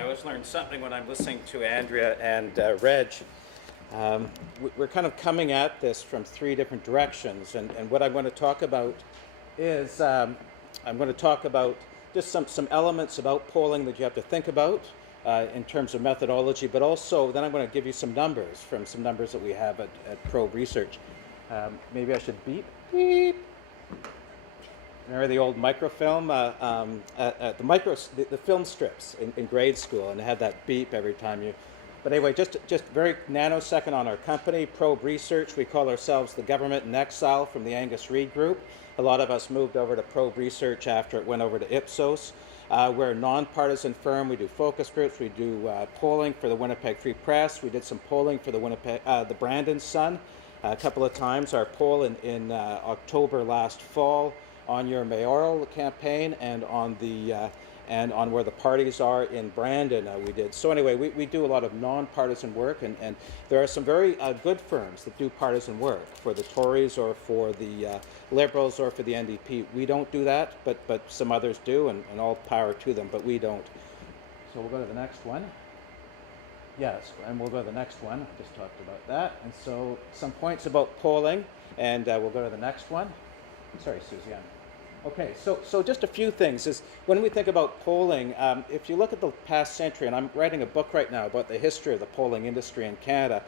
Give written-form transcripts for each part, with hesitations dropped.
I always learn something when I'm listening to Andrea and Reg. We're kind of coming at this from three different directions, and what I'm going to talk about is I'm going to talk about just some elements about polling that you have to think about in terms of methodology, but also then I'm going to give you some numbers from some numbers that we have at Probe Research. Maybe I should beep. Remember the old microfilm, the film strips in grade school, and it had that beep every time you. But anyway, just very nanosecond on our company, Probe Research. We call ourselves the government in exile from the Angus Reid Group. A lot of us moved over to Probe Research after it went over to Ipsos. We're a nonpartisan firm. We do focus groups. We do polling for the Winnipeg Free Press. We did some polling for the Brandon Sun a couple of times. Our poll in October last fall on your mayoral campaign and on where the parties are in Brandon we did. So anyway, we do a lot of nonpartisan work, and there are some very good firms that do partisan work for the Tories or for the Liberals or for the NDP. We don't do that, but some others do, and all power to them, but we don't. So we'll go to the next one. Yes, and we'll go to the next one. I just talked about that. And so some points about polling, and we'll go to the next one. Sorry, Suzanne. Okay, so just a few things is when we think about polling, if you look at the past century, and I'm writing a book right now about the history of the polling industry in Canada,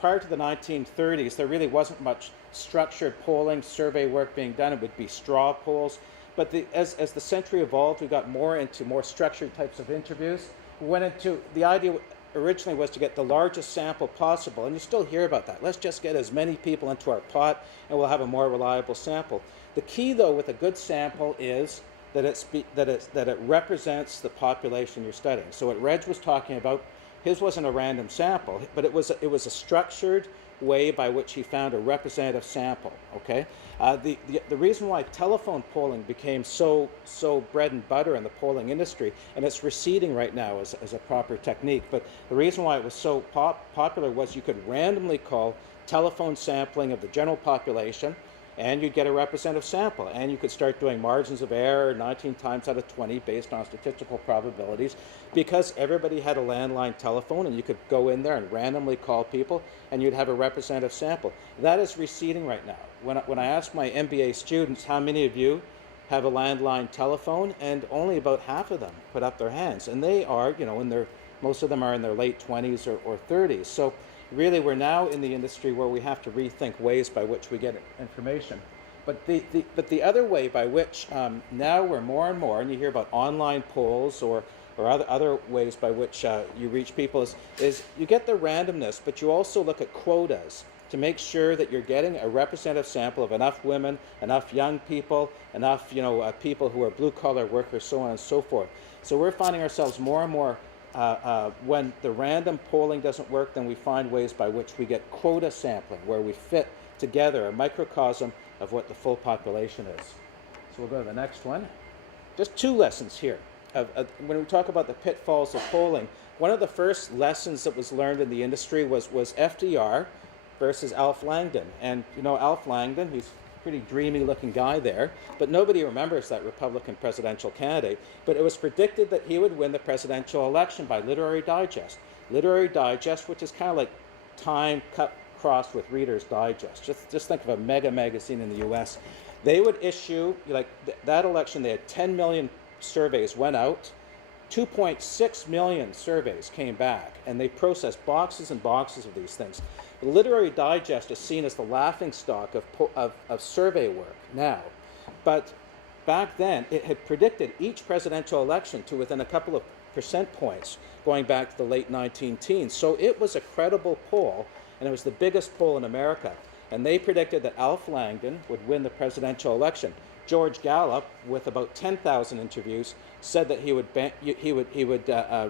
prior to the 1930s, there really wasn't much structured polling, survey work being done. It would be straw polls. But as the century evolved, we got more into more structured types of interviews. We went into, the idea originally was to get the largest sample possible, and you still hear about that. Let's just get as many people into our pot, and we'll have a more reliable sample. The key, though, with a good sample is that it represents the population you're studying. So what Reg was talking about, his wasn't a random sample, but it was a structured way by which he found a representative sample. Okay, the reason why telephone polling became so bread and butter in the polling industry, and it's receding right now as a proper technique, but the reason why it was so popular was you could randomly call telephone sampling of the general population, and you'd get a representative sample, and you could start doing margins of error 19 times out of 20 based on statistical probabilities, because everybody had a landline telephone, and you could go in there and randomly call people, and you'd have a representative sample. That is receding right now. When I ask my MBA students, how many of you have a landline telephone, and only about half of them put up their hands, and they are, most of them are in their late 20s or 30s. So really, we're now in the industry where we have to rethink ways by which we get information. But the other way by which now we're more and more, and you hear about online polls or other ways by which you reach people, is you get the randomness, but you also look at quotas to make sure that you're getting a representative sample of enough women, enough young people, enough people who are blue-collar workers, so on and so forth. So we're finding ourselves more and more when the random polling doesn't work, then we find ways by which we get quota sampling, where we fit together a microcosm of what the full population is. So we'll go to the next one. Just two lessons here. When we talk about the pitfalls of polling, one of the first lessons that was learned in the industry was FDR versus Alf Langdon. And Alf Langdon, he's pretty dreamy looking guy there, but nobody remembers that Republican presidential candidate. But it was predicted that he would win the presidential election by Literary Digest. Literary Digest, which is kind of like Time crossed with Reader's Digest. Just think of a mega magazine in the US. They would issue, that election, they had 10 million surveys went out, 2.6 million surveys came back, and they processed boxes and boxes of these things. The Literary Digest is seen as the laughingstock of survey work now. But back then, it had predicted each presidential election to within a couple of percent points going back to the late 19 teens. So it was a credible poll, and it was the biggest poll in America. And they predicted that Alf Langdon would win the presidential election. George Gallup, with about 10,000 interviews, said that he would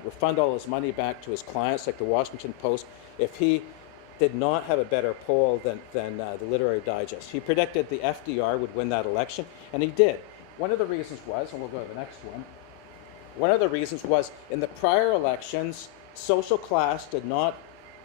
refund all his money back to his clients, like the Washington Post, if he did not have a better poll than the Literary Digest. He predicted the FDR would win that election, and he did. One of the reasons was, and we'll go to the next one, one of the reasons was in the prior elections, social class did not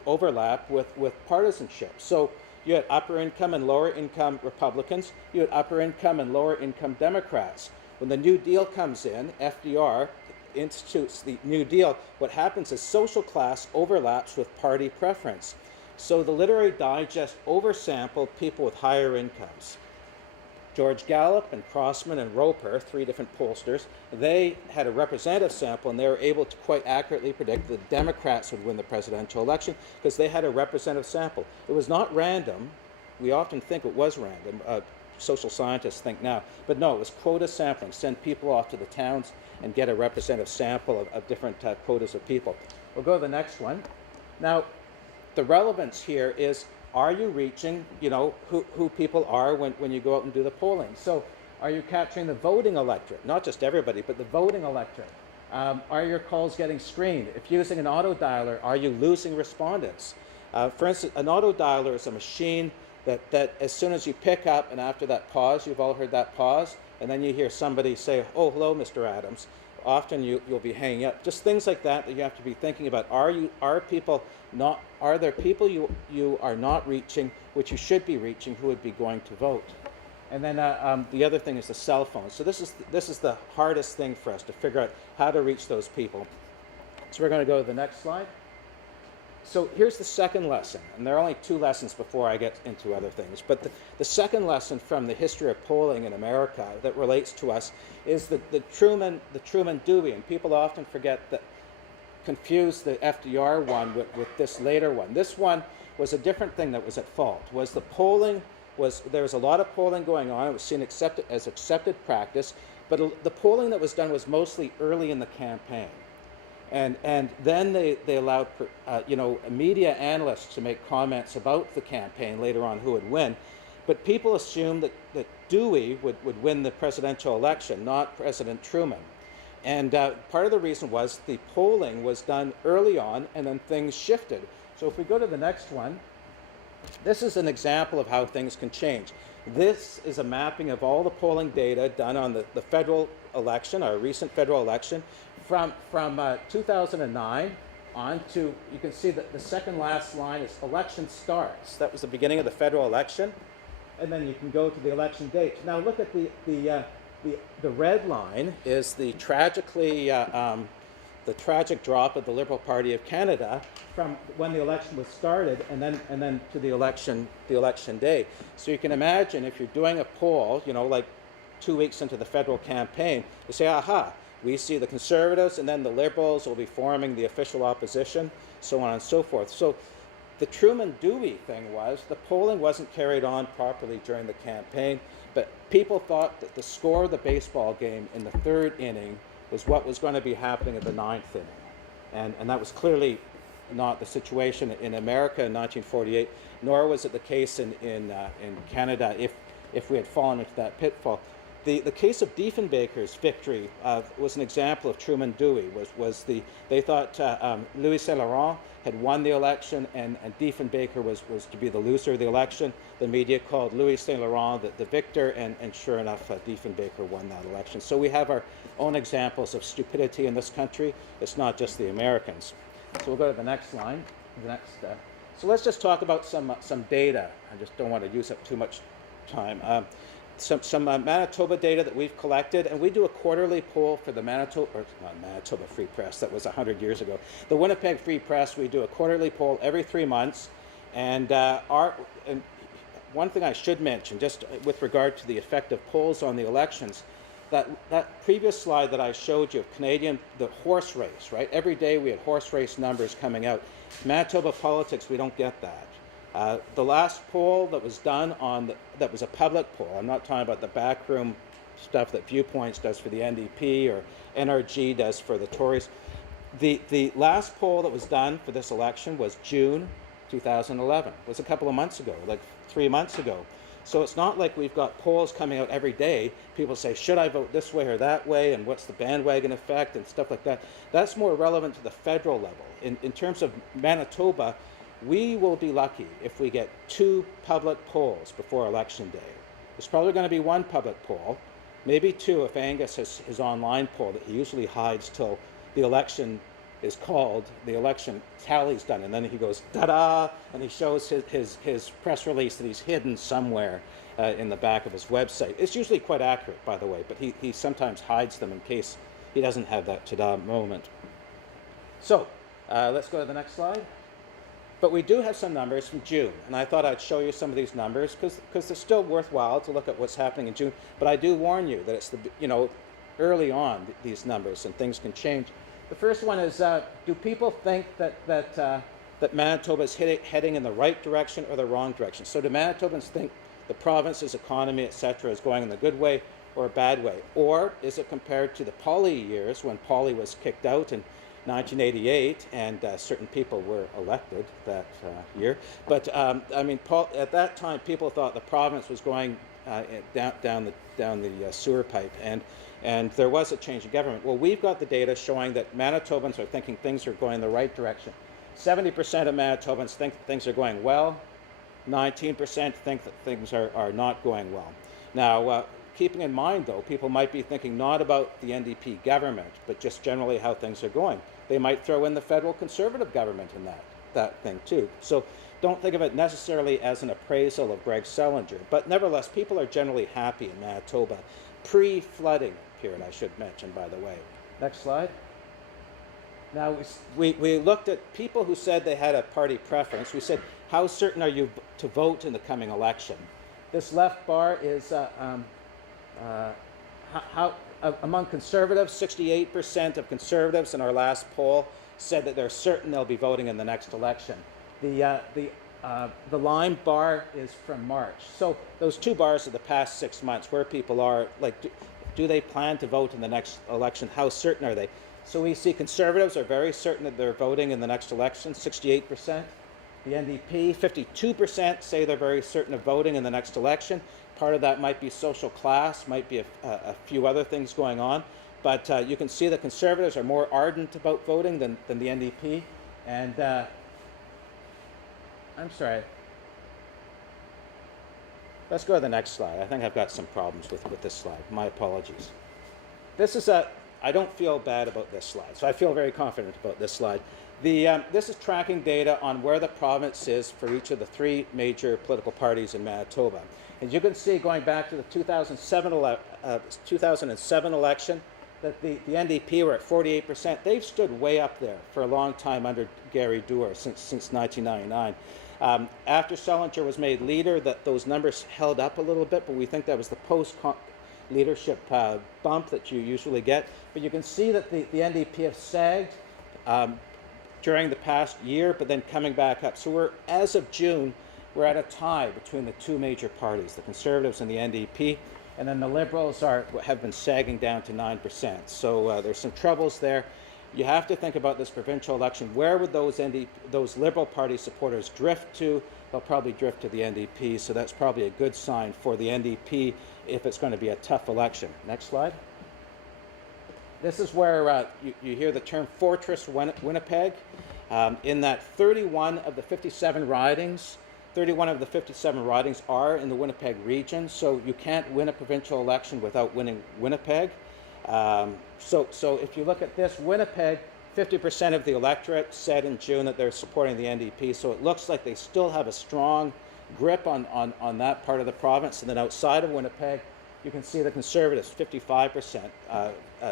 overlap with partisanship. So you had upper income and lower income Republicans, you had upper income and lower income Democrats. When the New Deal comes in, FDR, institutes the New Deal, what happens is social class overlaps with party preference. So the Literary Digest oversampled people with higher incomes. George Gallup and Crossman and Roper, 3 different pollsters, they had a representative sample, and they were able to quite accurately predict that the Democrats would win the presidential election because they had a representative sample. It was not random. We often think it was random. Social scientists think now. But no, it was quota sampling. Send people off to the towns and get a representative sample of different quotas of people. We'll go to the next one. Now, the relevance here is, are you reaching, who people are when you go out and do the polling? So are you capturing the voting electorate? Not just everybody, but the voting electorate. Are your calls getting screened? If using an auto dialer, are you losing respondents? For instance, an auto dialer is a machine that as soon as you pick up, and after that pause, you've all heard that pause, and then you hear somebody say, "Oh, hello, Mr. Adams." Often you'll be hanging up. Just things like that you have to be thinking about. Are there people you are not reaching, which you should be reaching, who would be going to vote? And then the other thing is the cell phone. So this is the hardest thing for us to figure out how to reach those people. So we're going to go to the next slide. So here's the second lesson, and there are only 2 lessons before I get into other things. But the second lesson from the history of polling in America that relates to us is the Truman-Dewey, and people often confuse the FDR one with this later one. This one was a different thing that was at fault. There was a lot of polling going on. It was seen as accepted practice, but the polling that was done was mostly early in the campaign. And then they allowed media analysts to make comments about the campaign later on who would win. But people assumed that Dewey would win the presidential election, not President Truman. And part of the reason was the polling was done early on, and then things shifted. So if we go to the next one, this is an example of how things can change. This is a mapping of all the polling data done on the federal election, our recent federal election, from 2009 on to, you can see that the second last line is election starts. That was the beginning of the federal election. And then you can go to the election date. Now look at the red line is the tragic drop of the Liberal Party of Canada from when the election was started and then to the election day. So you can imagine if you're doing a poll, like 2 weeks into the federal campaign, you say, aha, we see the Conservatives and then the Liberals will be forming the official opposition, so on and so forth. So the Truman-Dewey thing was the polling wasn't carried on properly during the campaign, but people thought that the score of the baseball game in the 3rd inning was what was going to be happening in the 9th inning. And that was clearly not the situation in America in 1948, nor was it the case in Canada if we had fallen into that pitfall. The case of Diefenbaker's victory was an example of Truman-Dewey. They thought Louis Saint Laurent had won the election and Diefenbaker was to be the loser of the election. The media called Louis Saint Laurent the victor, and sure enough, Diefenbaker won that election. So we have our own examples of stupidity in this country. It's not just the Americans. So we'll go to the next line. So let's just talk about some data. I just don't want to use up too much time. Some Manitoba data that we've collected, and we do a quarterly poll for the Manitoba Free Press. That was 100 years ago. The Winnipeg Free Press, we do a quarterly poll every 3 months, and one thing I should mention, just with regard to the effect of polls on the elections, that previous slide that I showed you of the horse race, right? Every day we had horse race numbers coming out. Manitoba politics, we don't get that. The last poll that was done that was a public poll, I'm not talking about the backroom stuff that Viewpoints does for the NDP or NRG does for the Tories. The last poll that was done for this election was June 2011. It was a couple of months ago, like 3 months ago. So it's not like we've got polls coming out every day. People say, should I vote this way or that way, and what's the bandwagon effect and stuff like that. That's more relevant to the federal level. In terms of Manitoba, we will be lucky if we get 2 public polls before Election Day. There's probably going to be 1 public poll, maybe 2 if Angus has his online poll that he usually hides till the election is called, the election tally's done, and then he goes, ta-da, and he shows his press release that he's hidden somewhere in the back of his website. It's usually quite accurate, by the way, but he sometimes hides them in case he doesn't have that ta-da moment. So let's go to the next slide. But we do have some numbers from June, and I thought I'd show you some of these numbers because they're still worthwhile to look at what's happening in June. But I do warn you that it's early on these numbers, and things can change. The first one is: do people think that Manitoba is heading in the right direction or the wrong direction? So do Manitobans think the province's economy, etc., is going in the good way or a bad way, or is it compared to the Poly years when Poly was kicked out in 1988, and certain people were elected that year. But I mean, at that time, people thought the province was going down the sewer pipe, and there was a change in government. Well, we've got the data showing that Manitobans are thinking things are going in the right direction. 70% of Manitobans think that things are going well. 19% think that things are not going well. Now, keeping in mind, though, people might be thinking not about the NDP government, but just generally how things are going. They might throw in the federal Conservative government in that thing too. So don't think of it necessarily as an appraisal of Greg Selinger, but nevertheless, people are generally happy in Manitoba. Pre-flooding period, I should mention, by the way. Next slide. Now, we looked at people who said they had a party preference. We said, how certain are you to vote in the coming election? This left bar is among Conservatives, 68% of Conservatives in our last poll said that they're certain they'll be voting in the next election. The lime bar is from March. So those two bars are the past 6 months, where people are, like, do they plan to vote in the next election? How certain are they? So we see Conservatives are very certain that they're voting in the next election, 68%. The NDP, 52% say they're very certain of voting in the next election. Part of that might be social class, might be a few other things going on. But you can see the Conservatives are more ardent about voting than the NDP. And I'm sorry. Let's go to the next slide. I think I've got some problems with this slide. My apologies. This is I don't feel bad about this slide, so I feel very confident about this slide. This is tracking data on where the province is for each of the three major political parties in Manitoba. As you can see, going back to the 2007 election, that the NDP were at 48%. They've stood way up there for a long time under Gary Doer since 1999. After Selinger was made leader, those numbers held up a little bit, but we think that was the post-leadership bump that you usually get. But you can see that the NDP have sagged during the past year, but then coming back up. So as of June, we're at a tie between the two major parties, the Conservatives and the NDP, and then the Liberals have been sagging down to 9%. So there's some troubles there. You have to think about this provincial election. Where would those Liberal Party supporters drift to? They'll probably drift to the NDP, so that's probably a good sign for the NDP if it's going to be a tough election. Next slide. This is where you hear the term Fortress Winnipeg. In that 31 of the 57 ridings are in the Winnipeg region, so you can't win a provincial election without winning Winnipeg. So if you look at this, Winnipeg, 50% of the electorate said in June that they're supporting the NDP, so it looks like they still have a strong grip on that part of the province. And then outside of Winnipeg, you can see the Conservatives, 55%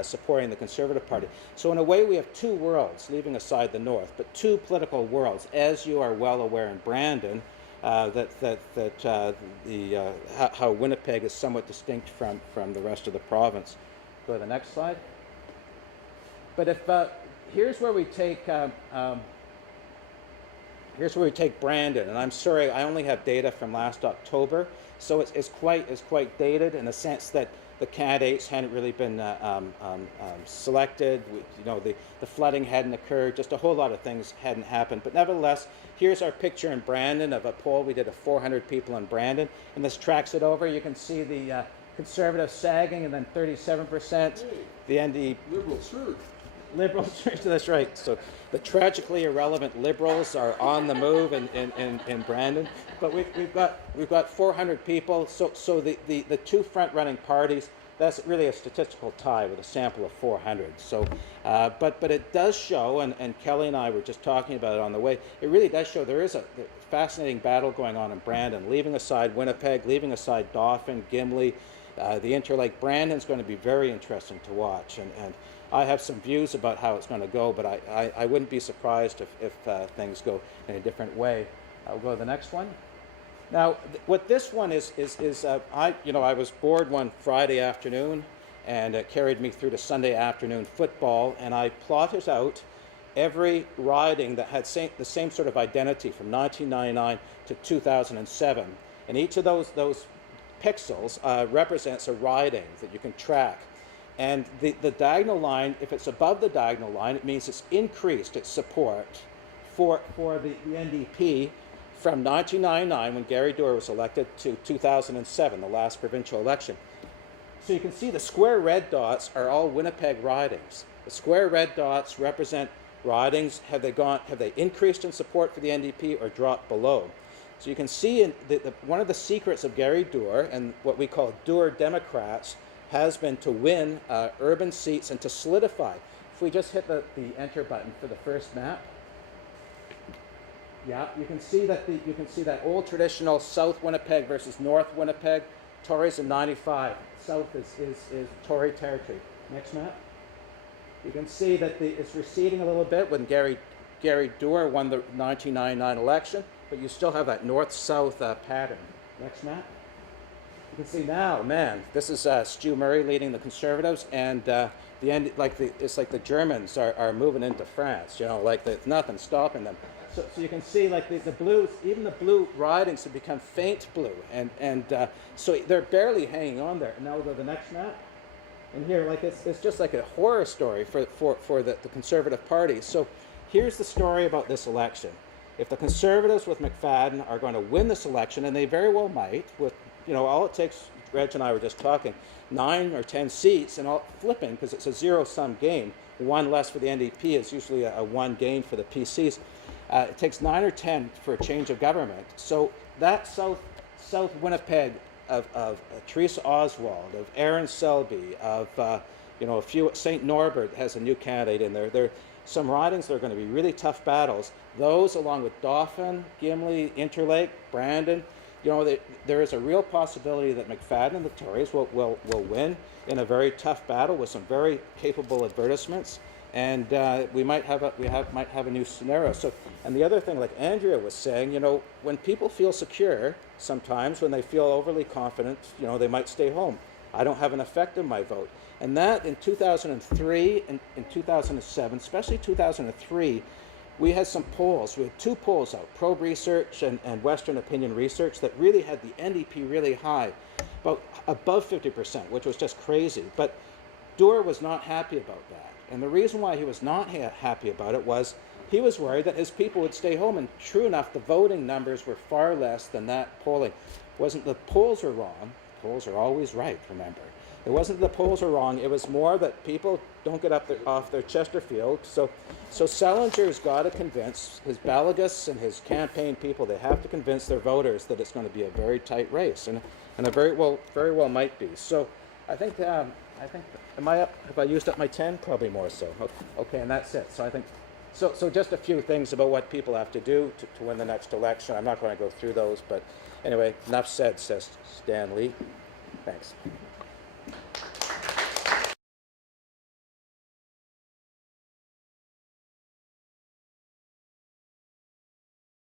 supporting the Conservative Party. So in a way, we have two worlds, leaving aside the North, but two political worlds, as you are well aware in Brandon, how Winnipeg is somewhat distinct from the rest of the province. Go to the next slide. But if here's where we take Brandon, and I'm sorry, I only have data from last October, so it's quite dated in the sense that the candidates hadn't really been selected. The flooding hadn't occurred. Just a whole lot of things hadn't happened. But nevertheless, here's our picture in Brandon of a poll we did of 400 people in Brandon, and this tracks it over. You can see the Conservative sagging, and then 37%. The ND Liberals, that's right. So the tragically irrelevant Liberals are on the move in Brandon. But we've got 400 people. So the two front-running parties, that's really a statistical tie with a sample of 400. So, but it does show, and Kelly and I were just talking about it on the way. It really does show there is a fascinating battle going on in Brandon, leaving aside Winnipeg, leaving aside Dauphin, Gimli, The Interlake Brandon's going to be very interesting to watch, and I have some views about how it's going to go, but I wouldn't be surprised if things go in a different way. I'll go to the next one. Now, what this one is I was bored one Friday afternoon, and it carried me through to Sunday afternoon football, and I plotted out every riding that had the same sort of identity from 1999 to 2007. And each of those pixels represents a riding that you can track. And the diagonal line, if it's above the diagonal line, it means it's increased its support for the NDP from 1999, when Gary Doer was elected, to 2007, the last provincial election. So you can see the square red dots are all Winnipeg ridings. The square red dots represent ridings. Have they increased in support for the NDP or dropped below? So you can see one of the secrets of Gary Doer and what we call Doer Democrats has been to win urban seats and to solidify. If we just hit the enter button for the first map, yeah, you can see that old traditional South Winnipeg versus North Winnipeg. Tories in 95. South is Tory territory. Next map. You can see that it's receding a little bit when Gary Doer won the 1999 election, but you still have that north-south pattern. Next map. You can see now, man, this is Stu Murray leading the Conservatives, and it's like the Germans are moving into France. There's nothing stopping them. So you can see the blues, even the blue ridings have become faint blue, and so they're barely hanging on there. And now we'll go to the next map. And here, it's just like a horror story for the Conservative Party. So here's the story about this election. If the Conservatives with McFadden are going to win this election, and they very well might, with all it takes, Reg and I were just talking, 9 or 10 seats, and all flipping, because it's a zero-sum game. One less for the NDP is usually a one gain for the PCs. It takes 9 or 10 for a change of government. So that South Winnipeg of Teresa Oswald, of Aaron Selby, of a few, St. Norbert has a new candidate in there. There are some ridings that are going to be really tough battles. Those, along with Dauphin, Gimli, Interlake, Brandon, there is a real possibility that McFadden and the Tories will win in a very tough battle with some very capable advertisements. And we might have a new scenario. So, and the other thing, like Andrea was saying, when people feel secure, sometimes when they feel overly confident, they might stay home. I don't have an effect on my vote. And that in 2003 and in 2007, especially 2003, we had some polls. We had 2 polls out, Probe Research and Western Opinion Research, that really had the NDP really high, about above 50%, which was just crazy. But Doer was not happy about that. And the reason why he was not happy about it was he was worried that his people would stay home. And true enough, the voting numbers were far less than that polling. The polls were wrong. Polls are always right, remember. It wasn't the polls were wrong. It was more that people don't get off their Chesterfield. So Salinger's got to convince his Balagas and his campaign people. They have to convince their voters that it's going to be a very tight race, and it very well might be. So I think. Am I up? Have I used up my 10? Probably more so. Okay, and that's it. So I think, so just a few things about what people have to do to win the next election. I'm not going to go through those, but anyway, enough said, says Stan Lee. Thanks.